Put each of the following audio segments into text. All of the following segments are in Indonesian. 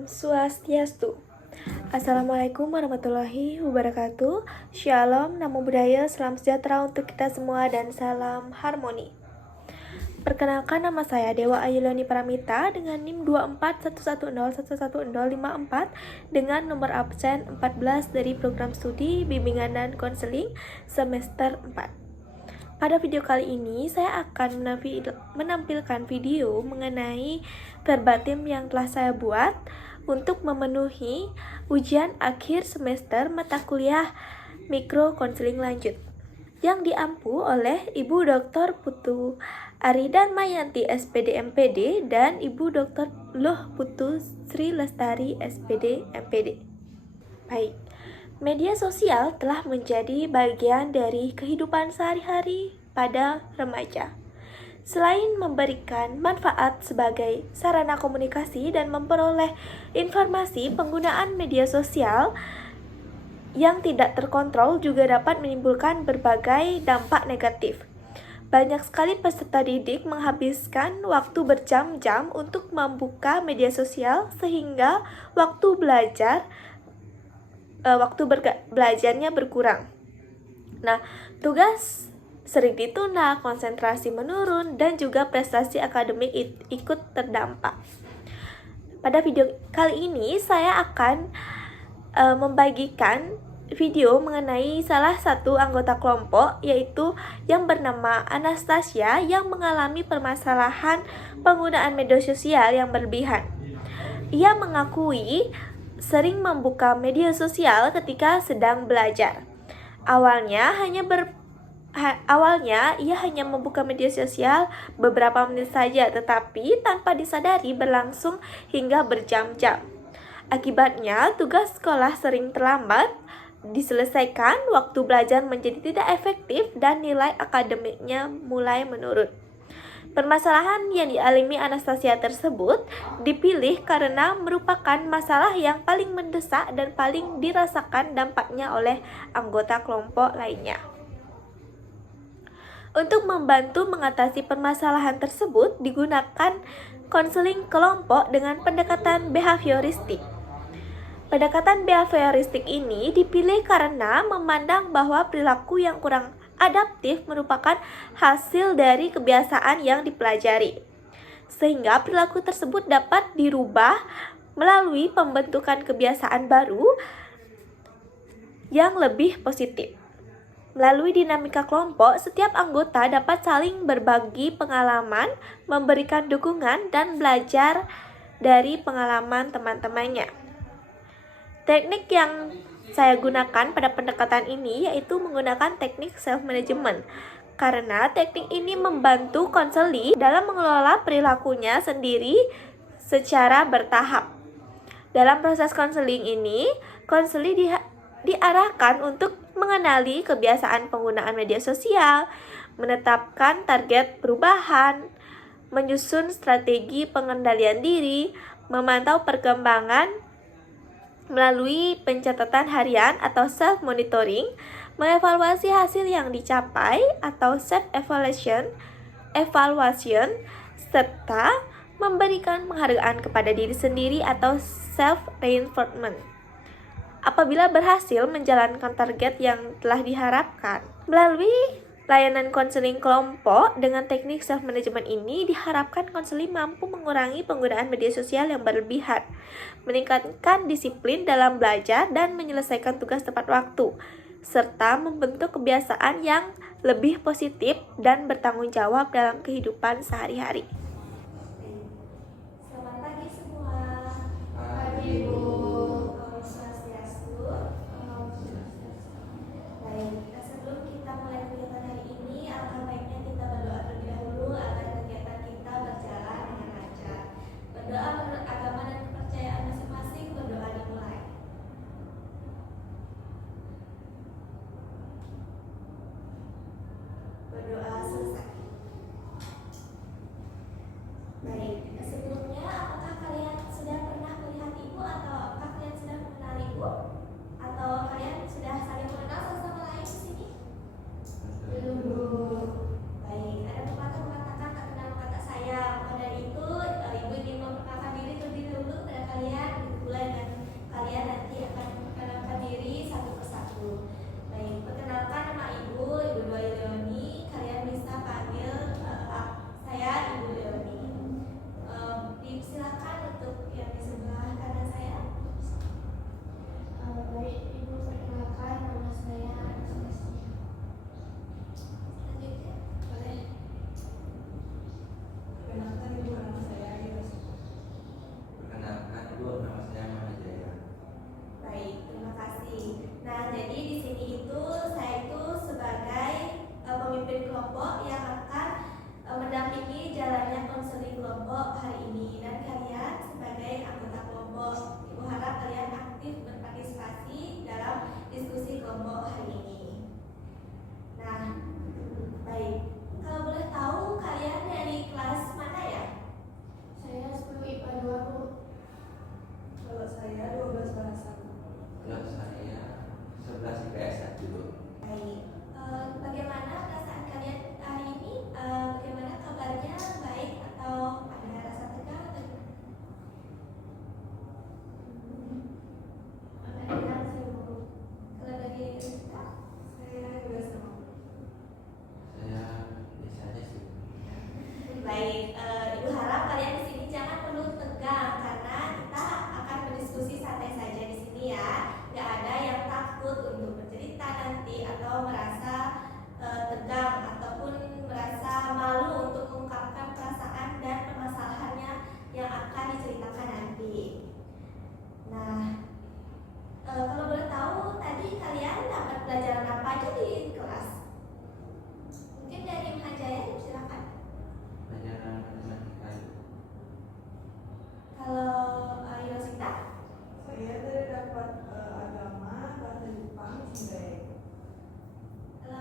Om Swastiastu. Assalamualaikum warahmatullahi wabarakatuh. Shalom, namo buddhaya, salam sejahtera untuk kita semua dan salam harmoni. Perkenalkan, nama saya Dewa Ayulani Paramita dengan NIM 24110111054 dengan nomor absen 14 dari program studi bimbingan dan konseling semester 4. Pada video kali ini, saya akan menampilkan video mengenai verbatim yang telah saya buat untuk memenuhi ujian akhir semester mata kuliah mikro konseling lanjut yang diampu oleh Ibu Dr. Putu Aridarmayanti SPD MPD dan Ibu Dr. Loh Putu Sri Lestari SPD MPD. Baik. Media sosial telah menjadi bagian dari kehidupan sehari-hari pada remaja. Selain memberikan manfaat sebagai sarana komunikasi dan memperoleh informasi, penggunaan media sosial yang tidak terkontrol juga dapat menimbulkan berbagai dampak negatif. Banyak sekali peserta didik menghabiskan waktu berjam-jam untuk membuka media sosial sehingga waktu belajarnya berkurang. Nah, tugas sering ditunda, konsentrasi menurun, dan juga prestasi akademik ikut terdampak. Pada video kali ini, saya akan membagikan video mengenai salah satu anggota kelompok, yaitu yang bernama Anastasia, yang mengalami permasalahan penggunaan media sosial yang berlebihan. Ia mengakui sering membuka media sosial ketika sedang belajar. Awalnya ia hanya membuka media sosial beberapa menit saja, tetapi tanpa disadari berlangsung hingga berjam-jam. Akibatnya, tugas sekolah sering terlambat diselesaikan, waktu belajar menjadi tidak efektif, dan nilai akademiknya mulai menurun. Permasalahan yang dialami Anastasia tersebut dipilih karena merupakan masalah yang paling mendesak dan paling dirasakan dampaknya oleh anggota kelompok lainnya. Untuk membantu mengatasi permasalahan tersebut, digunakan konseling kelompok dengan pendekatan behavioristik. Pendekatan behavioristik ini dipilih karena memandang bahwa perilaku yang kurang adaptif merupakan hasil dari kebiasaan yang dipelajari, sehingga perilaku tersebut dapat dirubah melalui pembentukan kebiasaan baru yang lebih positif. Melalui dinamika kelompok, setiap anggota dapat saling berbagi pengalaman, memberikan dukungan, dan belajar dari pengalaman teman-temannya. Teknik yang saya gunakan pada pendekatan ini yaitu menggunakan teknik self-management, karena teknik ini membantu konseli dalam mengelola perilakunya sendiri secara bertahap. Dalam proses konseling ini, konseli diarahkan untuk mengenali kebiasaan penggunaan media sosial, menetapkan target perubahan, menyusun strategi pengendalian diri, memantau perkembangan melalui pencatatan harian atau self-monitoring, mengevaluasi hasil yang dicapai atau self-evaluation, serta memberikan penghargaan kepada diri sendiri atau self-reinforcement apabila berhasil menjalankan target yang telah diharapkan. Melalui layanan konseling kelompok dengan teknik self-management ini diharapkan konseli mampu mengurangi penggunaan media sosial yang berlebihan, meningkatkan disiplin dalam belajar dan menyelesaikan tugas tepat waktu, serta membentuk kebiasaan yang lebih positif dan bertanggung jawab dalam kehidupan sehari-hari. Selamat pagi semua. Pagi, Bu. Om Swastiastu. Baik, sebelum kita mulai kegiatan hari ini, alangkah baiknya kita berdoa terlebih dahulu agar kegiatan kita berjalan dengan lancar. Berdoa menurut agama dan kepercayaan masing-masing, berdoa dimulai. Berdoa selesai.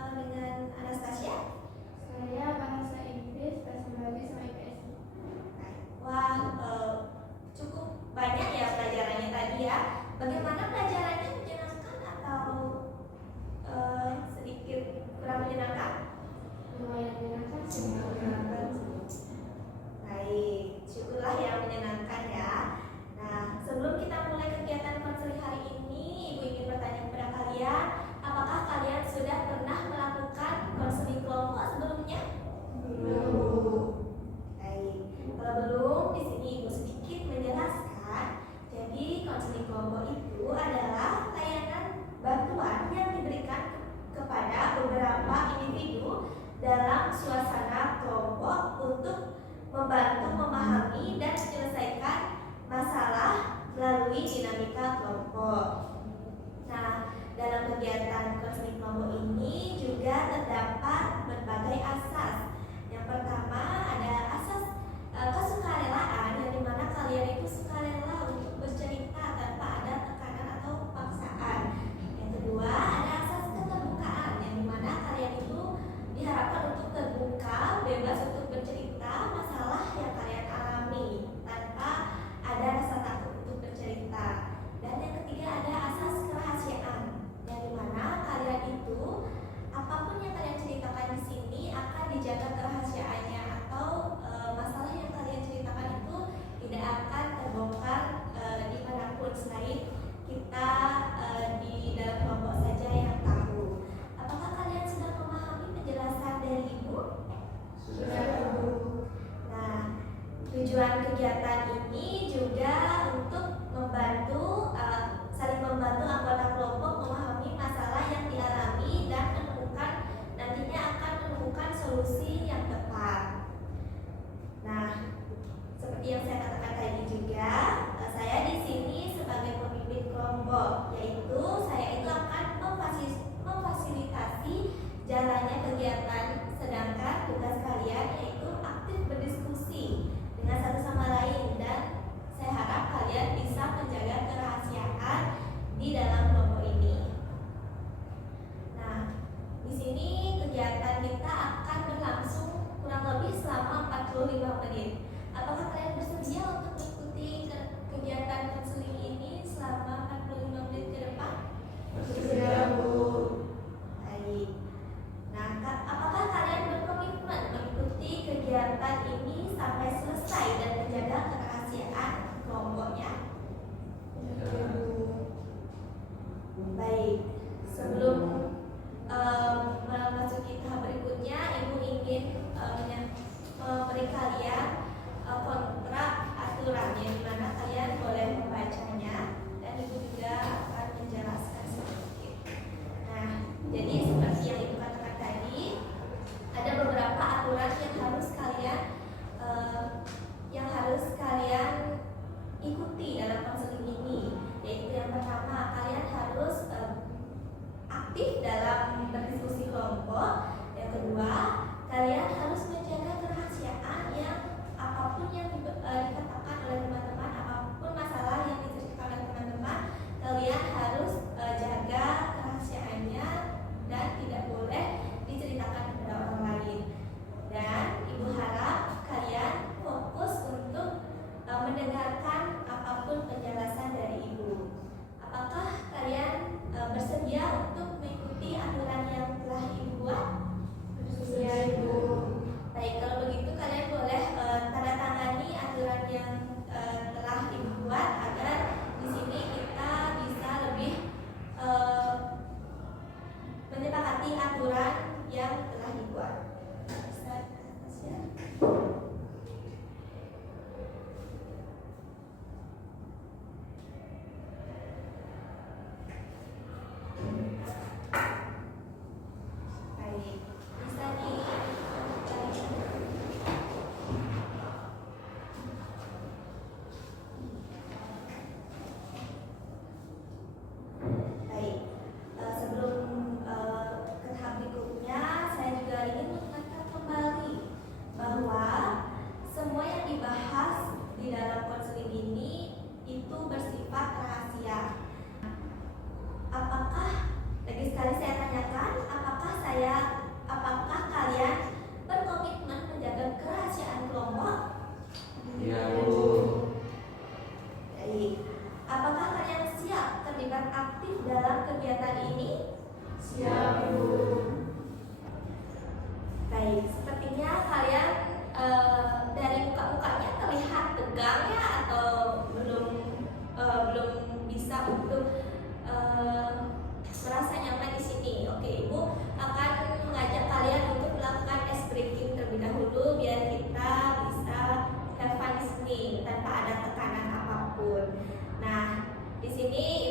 Dengan Anastasia? Saya bahasa Inggris, bahasa Melayu, sama IPS. Wah, cukup banyak ya pelajarannya tadi ya. Bagaimana pelajarannya, menyenangkan atau sedikit kurang menyenangkan? Lumayan menyenangkan sih. Baik, syukurlah yang menyenangkan ya. Nah, sebelum kita mulai kegiatan konseling hari ini, Ibu ingin bertanya kepada kalian, apakah kalian sudah pernah melakukan konseling kelompok sebelumnya? Belum. Baik, kalau belum, di sini Ibu sedikit menjelaskan. Jadi, konseling kelompok itu adalah layanan bantuan yang diberikan kepada beberapa individu dalam suasana kelompok untuk membantu memahami dan menyelesaikan masalah melalui dinamika kelompok. Nah, dalam kegiatan konseling kelompok ini juga terdapat berbagai asas. Yang pertama ada asas kesukarelaan, yang dimana kalian itu sukarela untuk bercerita tanpa ada tekanan atau paksaan. Yang kedua ada asas keterbukaan, yang dimana kalian itu diharapkan untuk terbuka, bebas untuk bercerita masalah yang kalian alami tanpa ada rasa takut untuk bercerita. Dan yang ketiga ada asas kerahasiaan, yang dimana kalian itu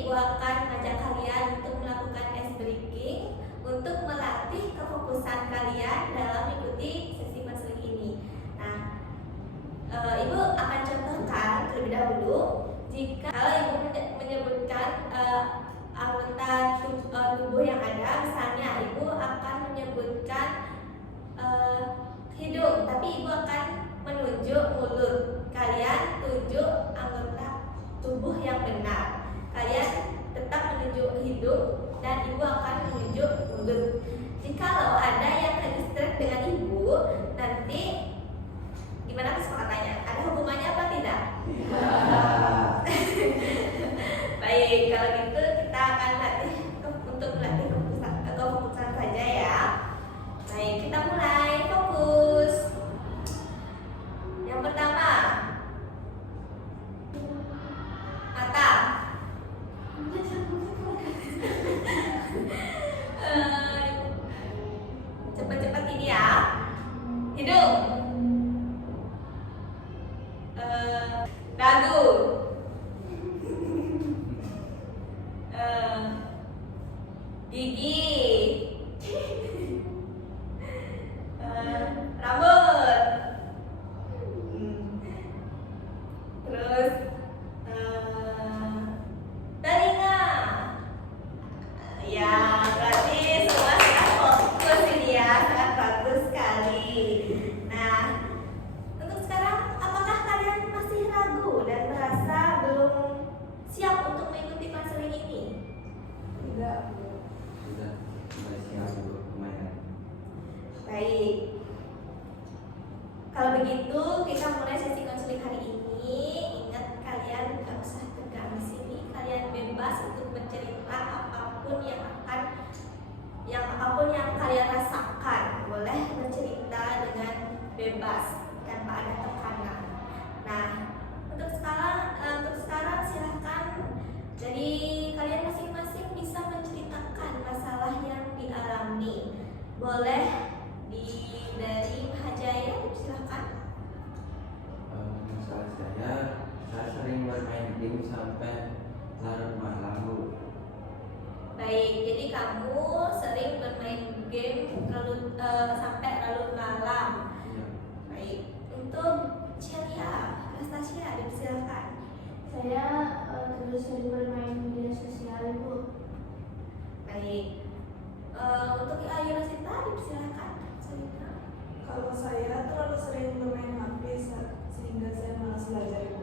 Ibu akan mengajak kalian untuk melakukan ice breaking untuk melatih kefokusan kalian dalam mengikuti sesi konseling ini. Nah, Ibu akan contohkan terlebih dahulu jika kalau Ibu menyebutkan anggota tubuh yang ada, misalnya Ibu akan menyebutkan hidung, tapi Ibu akan menunjuk mulut. Kalian tunjuk anggota tubuh yang benar. Kalian tetap menunjuk hidung dan Ibu akan menunjuk mulut. Jikalau ada yang terdistract dengan Ibu, nanti gimana kesepakatannya? Ada hukumannya apa tidak? Baik, kalau gitu kita akan latih untuk melatih kefokusan saja ya. Baik, kita mulai. Fokus. Yang pertama, mata. Cepat-cepat ini ya. Hidung. Dagu. Gigi. Rambut. Terus telinga. Ya, berarti semua sudah fokus ini ya, sangat bagus sekali. Nah, untuk sekarang apakah kalian masih ragu dan merasa belum siap untuk mengikuti konseling ini? Tidak. Sudah siap untuk lumayan. Baik. Kalau begitu kita mulai sesi konseling hari ini. Ingat, kalian gak usah tegang di sini. Kalian bebas untuk bercerita apapun yang kalian rasakan. Boleh bercerita dengan bebas tanpa ada tekanan. Nah, untuk sekarang silahkan. Jadi kalian masing-masing bisa menceritakan masalah yang dialami. Boleh dari Mahajaya, silahkan. Masalah saya sering bermain game sampai larut malam, Bu. Baik, jadi kamu sering bermain game sampai larut malam. Iya. Baik, untuk Celia, Anastasia, silakan. Saya terus sering bermain media sosial, Ibu. Baik, untuk Ayu Rosita, silakan. Selina. Kalau saya terlalu sering bermain HP sehingga saya malas belajar, Ibu.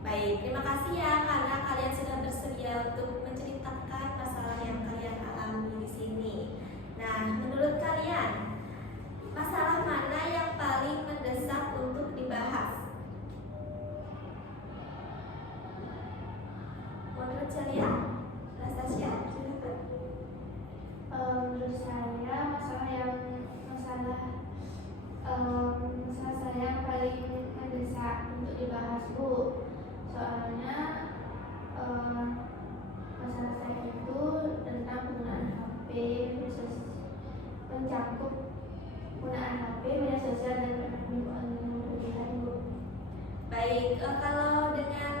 Baik, terima kasih ya karena kalian sudah bersedia untuk menceritakan masalah yang kalian alami di sini. Nah, menurut kalian, masalah mana yang paling mendesak untuk dibahas? Menurut Celia, Anastasia, silakan. Menurut saya masalah saya yang paling mendesak untuk dibahas, Bu. Soalnya masalah saya itu tentang penggunaan HP, mencakup penggunaan HP, media sosial dan berlebihan, Bu. Baik, kalau dengan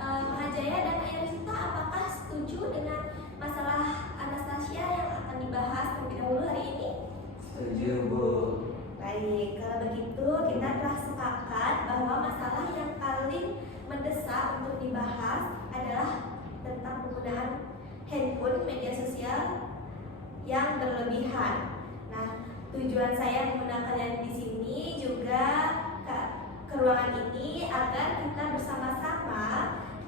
Mahajaya dan Ayu Rosita, apakah setuju dengan masalah Anastasia yang akan dibahas terlebih dahulu hari ini? Setuju, Bu. Baik, kalau begitu kita telah sepakat bahwa masalah yang paling mendesak untuk dibahas adalah tentang penggunaan handphone, media sosial yang berlebihan. Nah, tujuan saya mengundang kalian di sini juga ke ruangan ini agar kita bersama-sama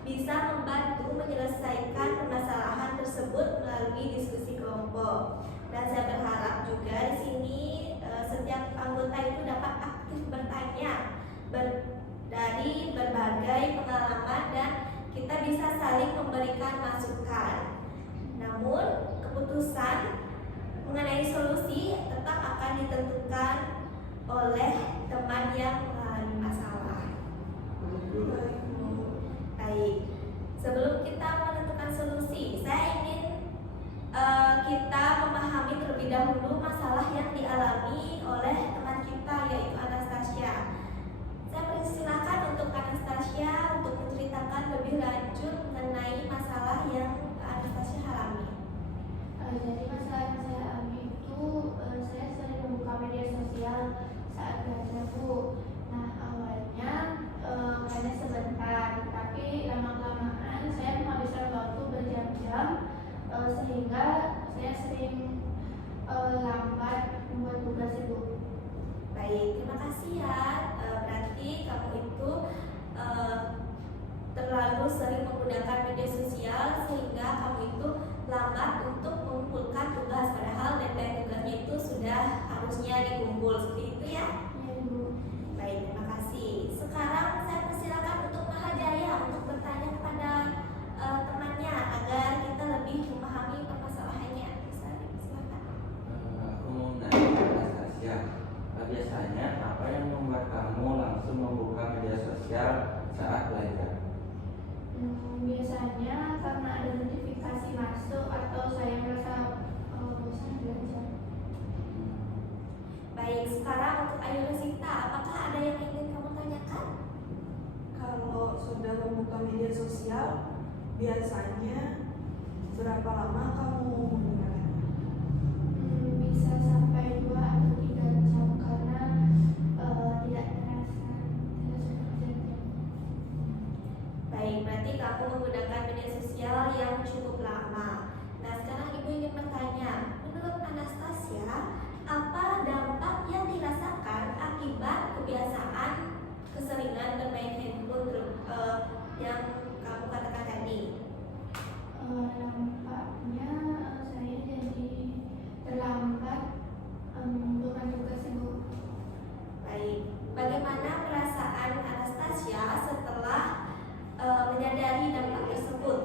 bisa membantu menyelesaikan permasalahan tersebut melalui diskusi kelompok. Dan saya berharap juga di sini setiap anggota itu dapat aktif bertanya dari berbagai pengalaman dan kita bisa saling memberikan masukan. Namun keputusan mengenai solusi tetap akan ditentukan oleh teman yang mengalami masalah. Baik, sebelum kita menentukan solusi, saya ingin kita memahami terlebih dahulu masalah yang dialami oleh teman kita, yaitu Anastasia. Saya persilakan untuk Anastasia untuk menceritakan lebih lanjut mengenai masalah yang Anastasia alami? Jadi masalah yang saya alami itu saya sering membuka media sosial saat belajar Bu. Nah awalnya hanya sebentar, tapi lama-kelamaan saya menghabiskan waktu berjam-jam sehingga saya sering lambat membuat tugas Ibu. Baik, terima kasih ya. Berarti kamu itu terlalu sering menggunakan media sosial sehingga kamu itu lambat untuk mengumpulkan tugas, padahal deadline tugasnya itu sudah harusnya dikumpul, seperti itu ya. Ya Ibu. Baik, terima kasih. Sekarang saya persilakan untuk Mahajaya untuk bertanya kepada temannya agar kita lebih memahami permasalahannya. Silakan. Aku mau nanya Anastasia, biasanya apa yang membuat kamu langsung membuka media sosial saat belajar? Biasanya karena ada notifikasi masuk atau saya merasa bosan belajar. Baik, sekarang untuk Ayu Rosita, apakah ada yang ingin kamu tanyakan? Kalau sudah membuka media sosial, biasanya berapa lama kamu menggunakannya? Bisa sampai 2 atau 3 jam karena tidak terasa jam. Baik, berarti kamu menggunakan media sosial yang cukup lama. Nah, sekarang Ibu ingin bertanya, menurut Anastasia, apa dampak yang dirasakan akibat kebiasaan keseringan bermain handphone yang kamu katakan tadi? Dampaknya saya jadi terlambat membuat tugas Ibu. Baik, bagaimana perasaan Anastasia setelah menyadari dampak tersebut?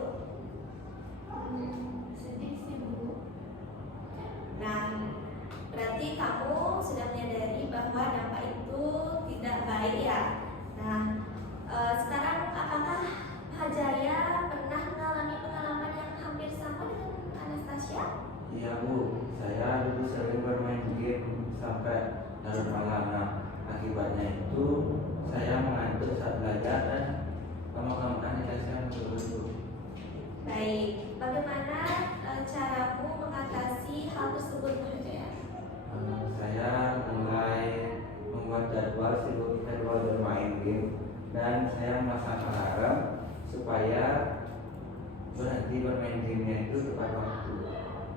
Sedih sih Bu. Nah, berarti kamu sudah menyadari bahwa dampak itu tidak baik ya. Nah, sekarang apakah Hajaya pernah mengalami pengalaman yang hampir sama dengan Anastasia? Iya Bu, saya dulu sering bermain game sampai larut malam. Nah, akibatnya itu saya mengantuk saat belajar dan lama-kelamaan saya mengeluh. Baik, bagaimana caramu mengatasi hal tersebut, Hajaya? Saya mulai membuat jadwal sebelum kita bermain game dan saya memasang alarm supaya berhenti bermain gamenya itu tepat waktu.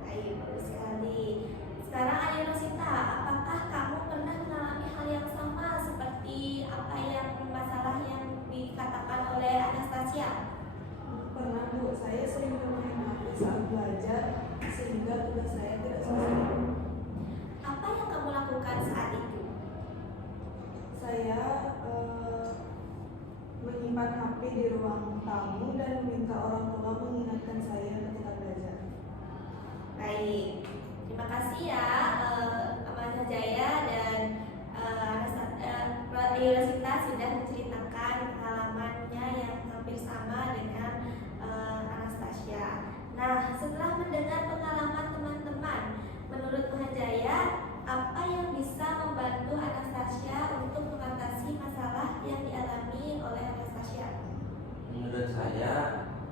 Baik, bagus sekali. Sekarang Ayu Rosita, apakah kamu pernah mengalami hal yang sama seperti apa yang masalah yang dikatakan oleh Anastasia? Pernah Bu, saya sering bermain HP saat belajar sehingga tugas saya tidak selesai. Apa yang kamu lakukan saat itu? Saya menyimpan HP di ruang tamu dan meminta orang tua mengingatkan saya ketika belajar. Baik, terima kasih ya Amal Jaya dan Ayu Rosita sudah menceritakan pengalamannya yang hampir sama dengan Anastasia. Nah, setelah mendengar pengalaman teman-teman, menurut Mahajaya, apa yang bisa membantu Anastasia untuk mengatasi masalah yang dialami oleh Anastasia? Menurut saya,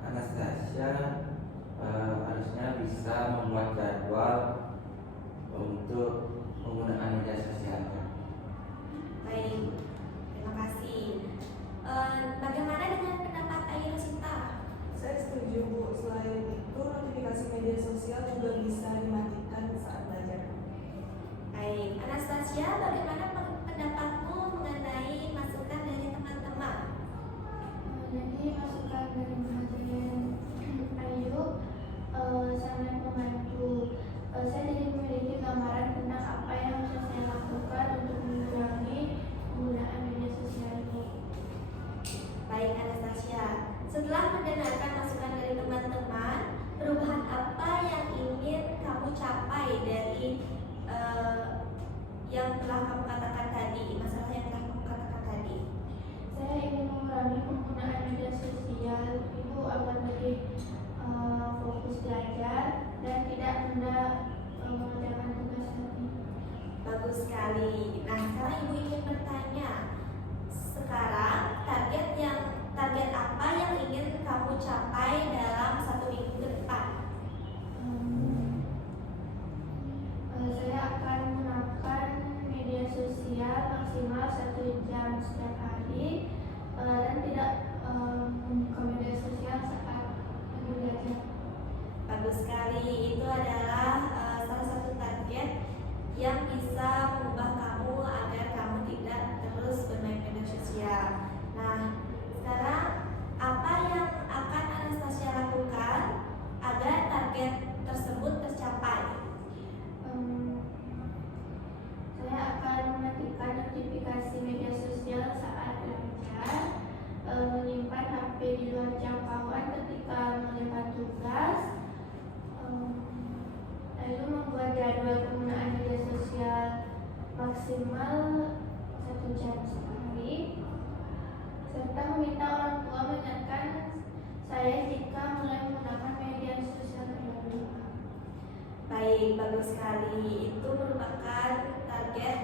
Anastasia harusnya bisa membuat jadwal untuk penggunaan media sosialnya. Baik, terima kasih. Bagaimana dengan pendapat Ayu Rosita? Saya setuju Bu, selain itu notifikasi media sosial juga bisa dimatikan saat belajar. Baik, Anastasia, bagaimana pendapatmu mengenai masukan dari teman-teman? Jadi masukan dari Mahajaya Ayu sangat membantu. Saya jadi memiliki gambaran tentang apa yang harus saya lakukan untuk mengurangi penggunaan media sosial ini. Baik, Anastasia, setelah mendengarkan masukan dari teman-teman, perubahan apa yang ingin kamu capai dari yang telah kamu katakan tadi, masalah yang telah kamu katakan tadi? Saya ingin mengurangi penggunaan media sosial Ibu agar lebih fokus belajar dan tidak mengerjakan tugas lagi. Bagus sekali. Nah, sekarang Ibu ingin bertanya, sekarang target apa yang ingin kamu capai dalam 1 minggu Baik, bagus sekali. Itu merupakan target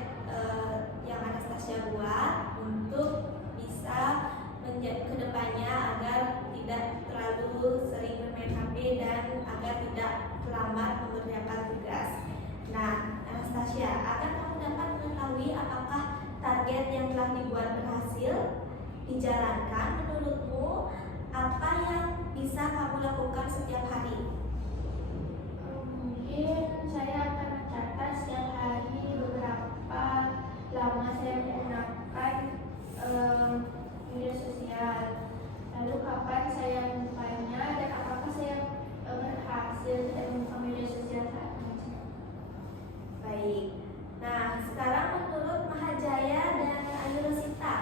yang Anastasia buat untuk bisa kedepannya agar tidak terlalu sering bermain HP dan agar tidak terlambat mengerjakan tugas. Nah, Anastasia, agar kamu dapat mengetahui apakah target yang telah dibuat berhasil dijalankan, menurutmu apa yang bisa kamu lakukan setiap hari? Mungkin saya akan mencatat setiap hari beberapa lama saya menggunakan media sosial, lalu kapan saya membukanya dan apakah saya berhasil tidak membuka media sosial saat belajar. Baik. Nah, sekarang menurut Mahajaya dan Ayu Rosita,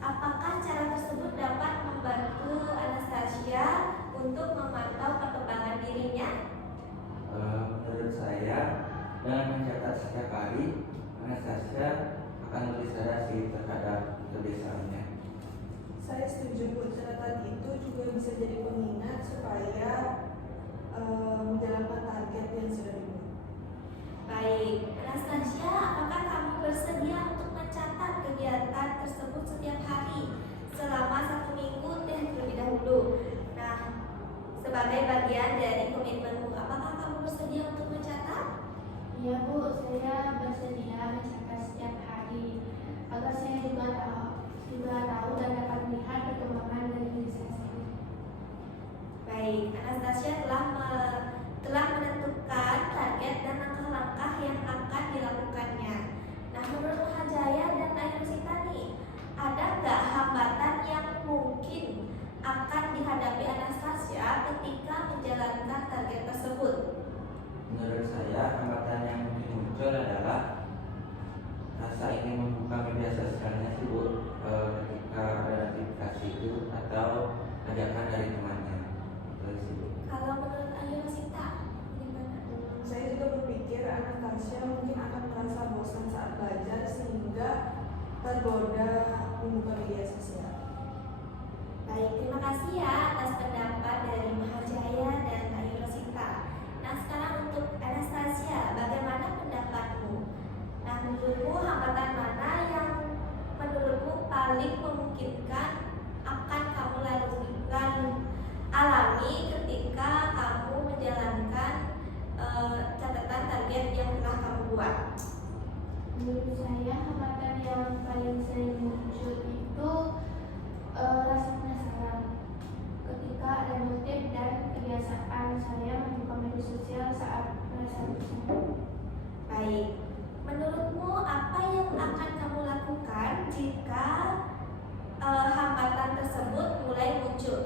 apakah cara tersebut dapat membantu Anastasia untuk memantau perkembangan dirinya? Menurut saya, dengan mencatat setiap hari, Anastasia akan lebih sadar sih terhadap kebiasaannya. Saya setuju Bu, catatan itu juga bisa jadi pengingat supaya menjalankan target yang sudah dibuat. Baik, Anastasia, apakah kamu bersedia untuk mencatat kegiatan tersebut setiap hari selama 1 minggu terlebih dahulu? Nah, sebagai bagian dari komitmenmu, apakah kamu bersedia untuk mencatat? Iya Bu, saya bersedia mencatat setiap hari agar saya juga tahu dan dapat melihat perkembangan dari diri saya sendiri. Baik, Anastasia telah menentukan target dan langkah-langkah yang akan dilakukannya. Nah, menurut Mahajaya dan Ayu Rosita nih, ada nggak hambatan yang mungkin akan dihadapi Anastasia ketika menjalankan target tersebut? Menurut saya, hambatan yang mungkin muncul adalah rasa ingin membuka media sosialnya sih Bu, ketika ada notifikasi itu atau ajakan dari temannya. Itu sih Bu. Kalau menurut Ayu Rosita, gimana? Saya juga berpikir Anastasia mungkin akan merasa bosan saat belajar sehingga tergoda membuka media sosial. Baik, terima kasih ya atas pendapat dari Mahajaya dan Ayu Rosita. Nah, sekarang untuk Anastasia, bagaimana pendapatmu? Nah, menurutmu hambatan mana yang menurutmu paling memungkinkan akan kamu alami ketika kamu menjalankan catatan target yang telah kamu buat? Menurut saya hambatan yang paling sering muncul itu rasa penasaran ketika ada motif dan kebiasaan saya membuka media sosial saat merasa bosan. Baik, menurutmu apa yang akan kamu lakukan jika hambatan tersebut mulai muncul?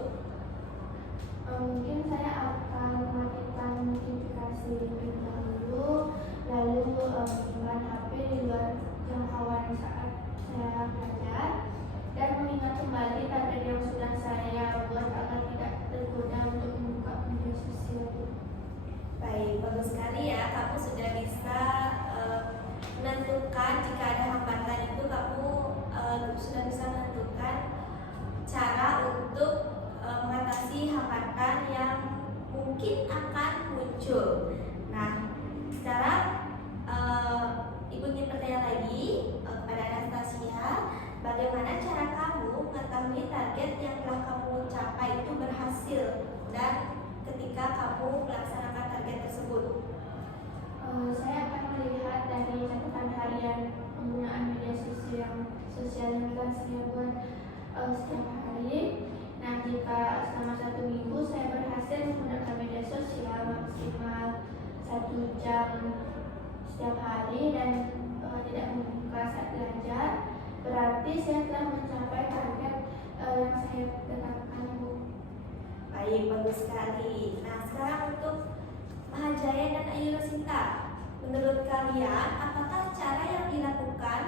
Mungkin saya akan mematikan notifikasi terlebih dahulu, lalu menyimpan HP di luar jangkauan saat saya belajar, dan mengingat kembali target yang sudah saya buat agar tidak tergoda untuk membuka media sosial. Baik, bagus sekali ya, kamu sudah bisa menentukan jika ada hambatan itu kamu sudah bisa menentukan cara untuk mengatasi hambatan yang mungkin akan muncul. Nah, sekarang Ibu ingin bertanya lagi kepada Anastasia, bagaimana cara kamu mengetahui target yang telah kamu capai itu berhasil dan ketika kamu melaksanakan target tersebut? Saya akan melihat dari catatan harian penggunaan media sosial yang telah saya buat setiap hari. Nah, jika selama 1 minggu saya berhasil menggunakan media sosial maksimal 1 jam setiap hari dan tidak membuka saat belajar, berarti saya telah mencapai target yang saya tetapkan, Bu. Baik, bagus sekali. Nah, sekarang untuk Mahajaya dan Ayu Rosita, menurut kalian apakah cara yang dilakukan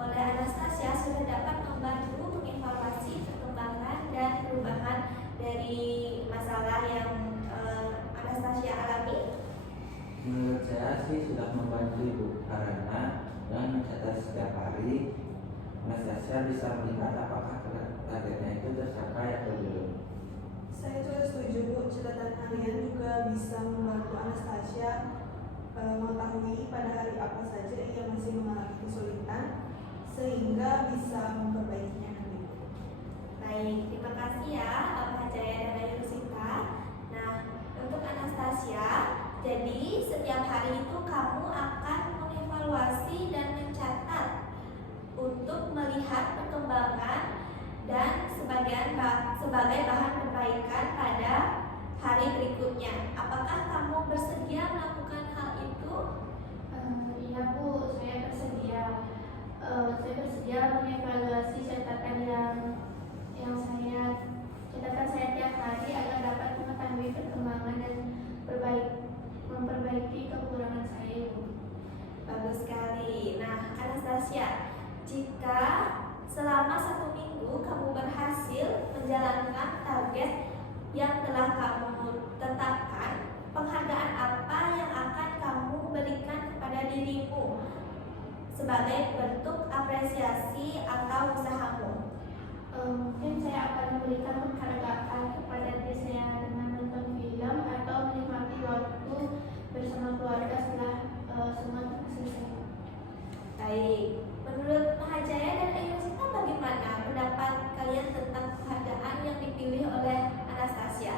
oleh Anastasia sudah dapat membantu mengevaluasi perkembangan dan perubahan dari masalah yang Anastasia alami? Menurut saya sih sudah membantu Ibu, karena dengan mencatat setiap hari, Anastasia bisa melihat apakah targetnya itu tercapai atau belum. Saya juga setuju Bu, catatan harian juga bisa membantu Anastasia mengetahui pada hari apa saja ia masih mengalami kesulitan sehingga bisa memperbaikinya nanti. Baik, terima kasih ya Pak Jaya dan Ayu Rusita. Nah, untuk Anastasia, jadi setiap hari itu kamu akan mengevaluasi dan mencatat untuk melihat perkembangan dan sebagai bahan perbaikan pada hari berikutnya. Apakah kamu bersedia melakukan hal itu? Iya Bu, saya bersedia. Saya bersedia mengevaluasi catatan yang saya tiap hari agar dapat mengetahui perkembangan dan memperbaiki kekurangan saya, Bu. Bagus sekali. Nah, Anastasia, jika selama 1 minggu kamu berhasil menjalankan target yang telah kamu tetapkan, penghargaan apa yang akan kamu berikan kepada dirimu sebagai bentuk apresiasi atau usahamu? Mungkin saya akan memberikan penghargaan kepada diri saya dengan menonton film atau menikmati waktu bersama keluarga setelah semua selesai. Baik, menurut Mahajaya dan Ayu Rusita, bagaimana pendapat kalian tentang penghargaan yang dipilih oleh Anastasia?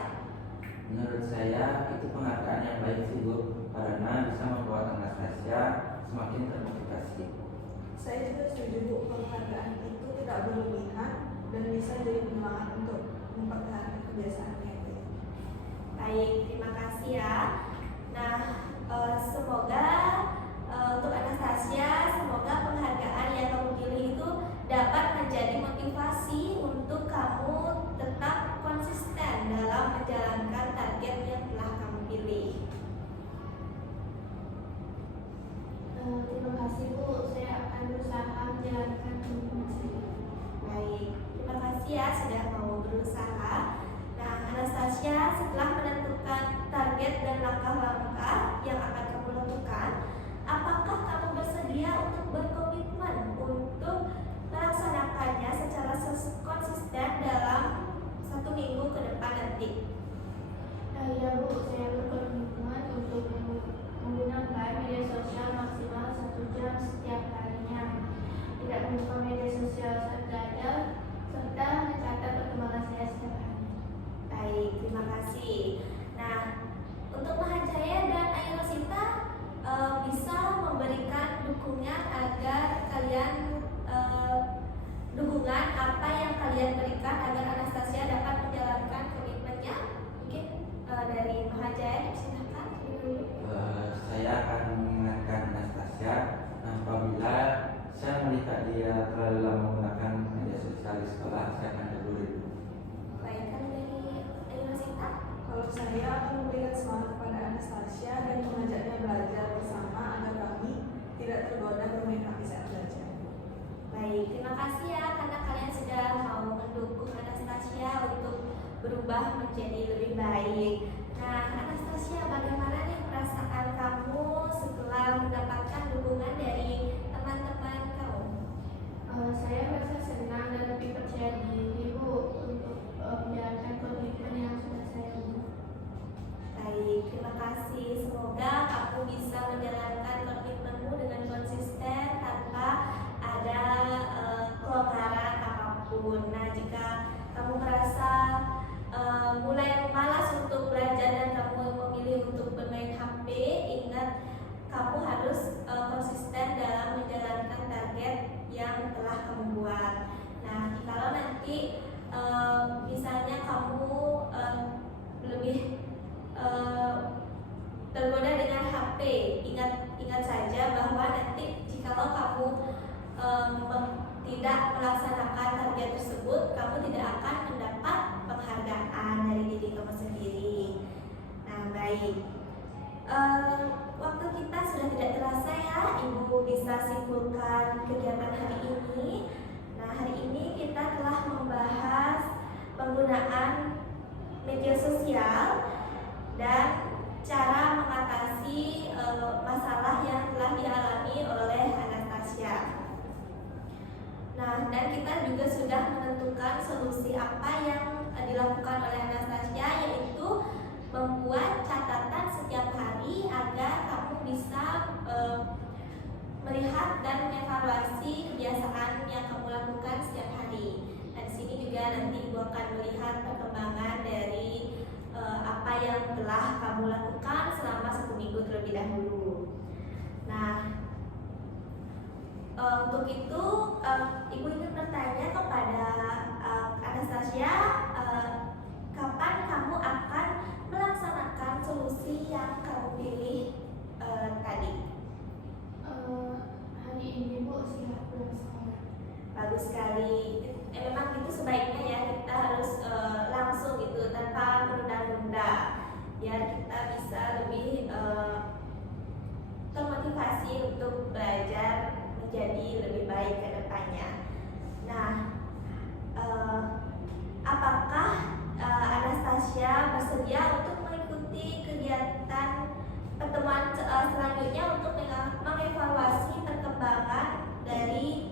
Menurut saya itu penghargaan yang baik sih Bu, karena bisa membuat Anastasia semakin termotivasi. Saya juga setuju Bu, penghargaan itu tidak berlebihan dan bisa jadi penyemangat untuk mempertahankan kebiasaannya itu. Baik, terima kasih ya. Nah, semoga untuk Anastasia, semoga penghargaan yang kamu pilih itu dapat menjadi motivasi untuk kamu tetap konsisten dalam menjalankan target yang telah kamu pilih. Terima kasih Bu, saya akan berusaha menjalankan komitmen saya. Baik, terima kasih ya sudah mau berusaha. Nah, Anastasia, setelah menentukan target dan langkah-langkah yang akan kamu lakukan, apakah kamu bersedia untuk berkomitmen untuk melaksanakannya secara konsisten dalam 1 minggu ke depan nanti? Ya Bu, saya berkomitmen untuk menggunakan media sosial maksimal 1 jam setiap harinya, tidak membuka media sosial saat gagal, serta mencatat perkembangan saya setiap hari. Baik, terima kasih. Nah, untuk Mahajaya dan Ayu Rusita bisa memberikan dukungan agar kalian dukungan apa yang kalian berikan agar Anastasia dapat menjalankan komitmennya. Mungkin dari Mahajaya silakan. Saya akan mengingatkan Anastasia apabila saya melihat dia terlalu lama menggunakan media sosial di sekolah, saya akan tegur itu. Baik, kan dari Ayu Rusita. Kalau saya akan memberikan semangat kepada Anastasia dan mengajaknya belajar bersama agar kami tidak tergoda bermain HP saat belajar. Baik, terima kasih ya karena kalian sudah mau mendukung Anastasia untuk berubah menjadi lebih baik. Nah, Anastasia, bagaimana nih perasaan kamu setelah mendapatkan dukungan dari teman-teman kamu? Saya merasa senang dan lebih percaya diri Bu untuk menjalankan komitmen yang sudah saya buat. Baik, terima kasih. Semoga kamu bisa menjalankan komitmenmu dengan konsisten tanpa ada kelonggaran apapun. Nah, jika kamu merasa mulai malas untuk belajar dan kamu memilih untuk bermain HP, ingat kamu harus konsisten dalam menjalankan target yang telah kamu buat. Nah, kalau nanti misalnya kamu lebih tergoda dengan HP, ingat saja bahwa nanti jikalau kamu tidak melaksanakan target tersebut, kamu tidak akan mendapat penghargaan dari diri kamu sendiri. Nah, baik. Waktu kita sudah tidak terasa ya, Ibu bisa simpulkan kegiatan hari ini. Nah, hari ini kita telah membahas penggunaan media sosial dan cara mengatasi masalah yang telah dialami oleh Anastasia. Nah, dan kita juga sudah menentukan solusi apa yang dilakukan oleh Anastasia, yaitu membuat catatan setiap hari agar kamu bisa akan melihat perkembangan dari apa yang telah kamu lakukan selama 1 minggu terlebih dahulu. Nah, untuk itu Ibu ingin bertanya kepada Anastasia, kapan kamu akan melaksanakan solusi yang kamu pilih tadi? Hari ini Bu, siap pulang sekolah. Bagus sekali. Memang itu sebaiknya ya, kita harus langsung gitu tanpa menunda-nunda, biar kita bisa lebih termotivasi untuk belajar menjadi lebih baik ke depannya. Nah, apakah Anastasia bersedia untuk mengikuti kegiatan pertemuan selanjutnya untuk mengevaluasi perkembangan dari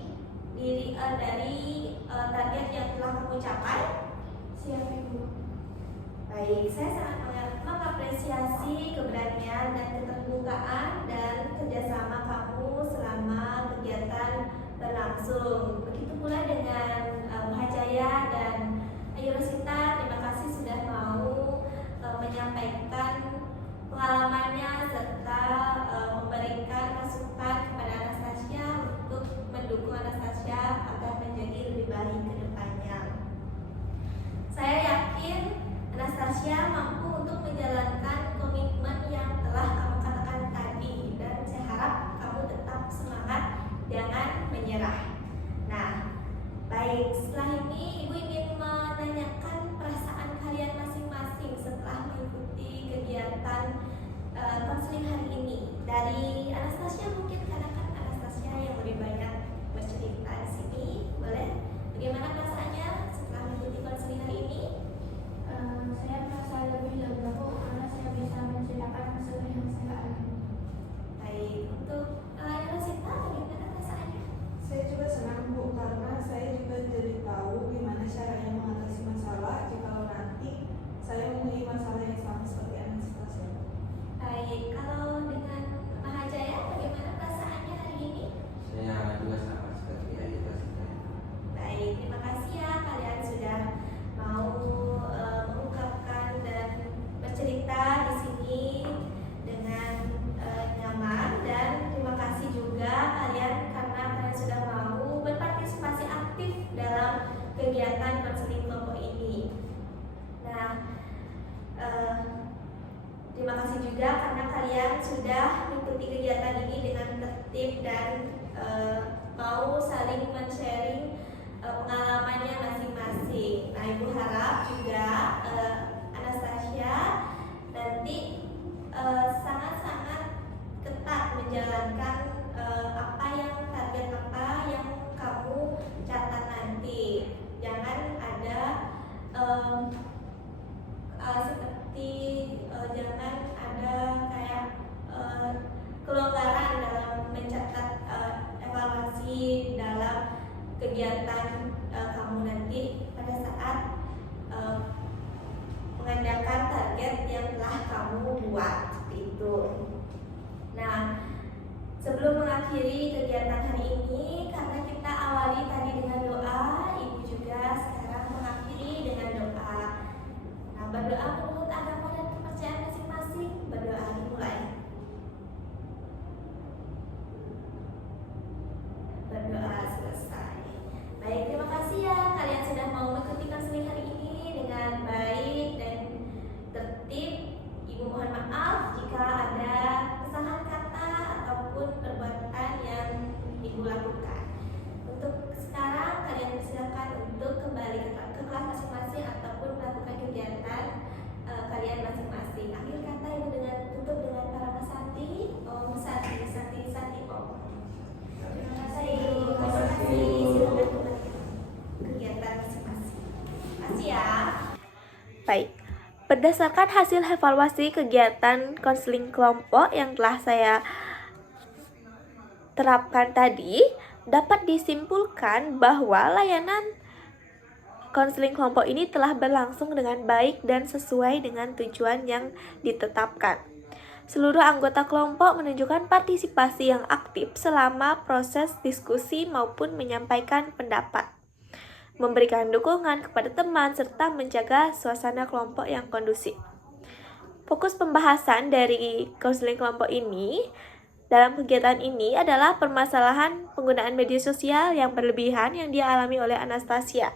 target yang telah kamu capai? Siap Ibu. Baik, saya sangat mengapresiasi keberanian dan keterbukaan dan kerjasama kamu selama kegiatan berlangsung. Begitu pula dengan Mahajaya dan Ayu Rosita, terima kasih sudah mau menyampaikan pengalamannya serta memberikan masukan kepada Anastasia untuk mendukung Anastasia agar menjadi lebih baik ke depannya. Saya yakin Anastasia mampu untuk menjalankan komitmen yang telah kamu katakan tadi, dan saya harap kamu tetap semangat, jangan menyerah. Nah, baik, setelah ini Ibu ingin menanyakan perasaan kalian masing-masing setelah mengikuti kegiatan konseling hari ini. Dari Anastasia mungkin, karena kan Anastasia yang lebih banyak bercerita di sini, boleh? Bagaimana perasaannya setelah mengikuti konseling hari ini? Saya merasa lebih lega Bu, karena saya bisa menceritakan masalah yang saya alami. Baik, untuk Ayu Rosita, bagaimana perasaannya? Saya juga senang Bu, karena saya juga jadi tahu gimana caranya mengatasi masalah jikalau nanti saya memiliki masalah yang sama seperti Anastasia. Baik, kalau dengan Mahajaya, bagaimana perasaannya hari ini? Saya juga sama seperti Ayu Rosita. Baik, terima kasih ya kalian sudah mau mengungkapkan dan bercerita di sini dengan nyaman, dan terima kasih juga kalian karena kalian sudah mau berpartisipasi aktif dalam kegiatan konseling kelompok ini. Nah, terima kasih juga karena kalian sudah mengikuti kegiatan ini dengan tertib dan mau saling men-sharing pengalamannya masing-masing. Nah, Ibu harap juga Anastasia nanti sangat-sangat ketat menjalankan target apa yang kamu catat nanti. Jangan ada seperti jangan ada kayak kelonggaran dalam mencatat evaluasi dalam kegiatan kamu nanti pada saat mengadakan target yang telah kamu buat, seperti itu. Nah, sebelum mengakhiri kegiatan hari ini, karena kita awali tadi dengan doa, Ibu juga sekarang mengakhiri dengan doa. Nah, berdoa menurut agama dan kepercayaan masing-masing. Berdoa dimulai. Berdoa selesai. Baik, terima kasih ya kalian sudah mau mengikuti konseling hari ini dengan baik dan tertib. Ibu mohon maaf jika ada kesalahan kata ataupun perbuatan yang Ibu lakukan. Untuk sekarang kalian silakan untuk kembali ke kelas masing-masing ataupun melakukan kegiatan kalian masing-masing. Akhir kata Ibu dengan tutup dengan para santi. Om Santi, Santi, Santi Om. Terima kasih. Terima kasih. Silakan kembali ke kegiatan masing-masing. Terima kasih ya. Baik. Berdasarkan hasil evaluasi kegiatan konseling kelompok yang telah saya terapkan tadi, dapat disimpulkan bahwa layanan konseling kelompok ini telah berlangsung dengan baik dan sesuai dengan tujuan yang ditetapkan. Seluruh anggota kelompok menunjukkan partisipasi yang aktif selama proses diskusi maupun menyampaikan pendapat. memberikan dukungan kepada teman, serta menjaga suasana kelompok yang kondusif. Fokus pembahasan dari konseling kelompok ini dalam kegiatan ini adalah permasalahan penggunaan media sosial yang berlebihan yang dialami oleh Anastasia.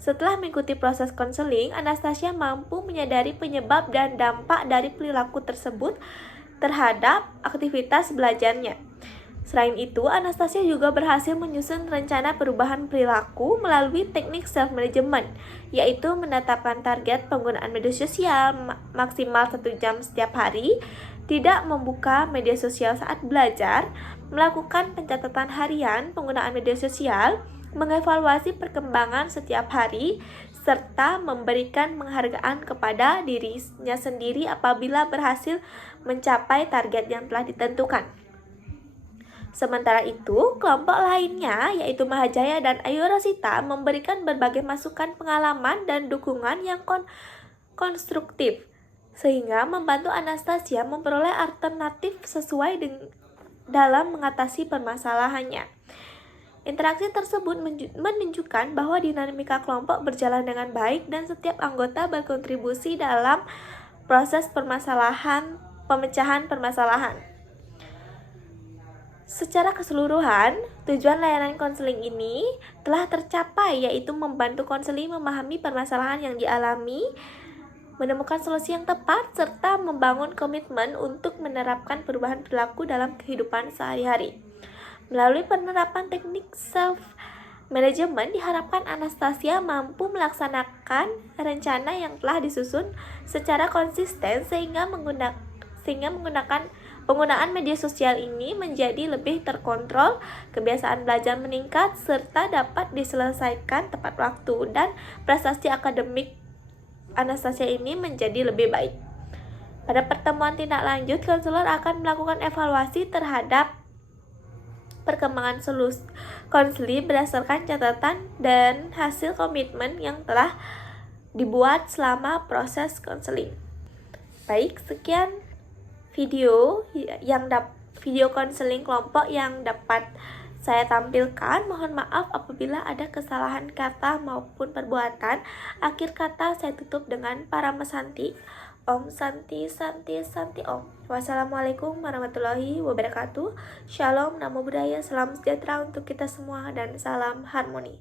Setelah mengikuti proses konseling, Anastasia mampu menyadari penyebab dan dampak dari perilaku tersebut terhadap aktivitas belajarnya. Selain itu, Anastasia juga berhasil menyusun rencana perubahan perilaku melalui teknik self-management, yaitu menetapkan target penggunaan media sosial maksimal 1 jam setiap hari, tidak membuka media sosial saat belajar, melakukan pencatatan harian penggunaan media sosial, mengevaluasi perkembangan setiap hari, serta memberikan penghargaan kepada dirinya sendiri apabila berhasil mencapai target yang telah ditentukan. Sementara itu, kelompok lainnya yaitu Mahajaya dan Ayu Rosita memberikan berbagai masukan pengalaman dan dukungan yang konstruktif, sehingga membantu Anastasia memperoleh alternatif sesuai dalam mengatasi permasalahannya. Interaksi tersebut menunjukkan bahwa dinamika kelompok berjalan dengan baik dan setiap anggota berkontribusi dalam proses pemecahan permasalahan. Secara keseluruhan, tujuan layanan konseling ini telah tercapai, yaitu membantu konselor memahami permasalahan yang dialami, menemukan solusi yang tepat, serta membangun komitmen untuk menerapkan perubahan perilaku dalam kehidupan sehari-hari. Melalui penerapan teknik self-management, diharapkan Anastasia mampu melaksanakan rencana yang telah disusun secara konsisten sehingga penggunaan media sosial ini menjadi lebih terkontrol, kebiasaan belajar meningkat, serta dapat diselesaikan tepat waktu, dan prestasi akademik Anastasia ini menjadi lebih baik. Pada pertemuan tindak lanjut, konselor akan melakukan evaluasi terhadap perkembangan konseling berdasarkan catatan dan hasil komitmen yang telah dibuat selama proses konseling. Baik, sekian video konseling kelompok yang dapat saya tampilkan. Mohon maaf apabila ada kesalahan kata maupun perbuatan. Akhir kata saya tutup dengan Paramasanti. Om Santi Santi Santi Om. Wassalamualaikum warahmatullahi wabarakatuh. Shalom, namo buddhaya, salam sejahtera untuk kita semua, dan salam harmoni.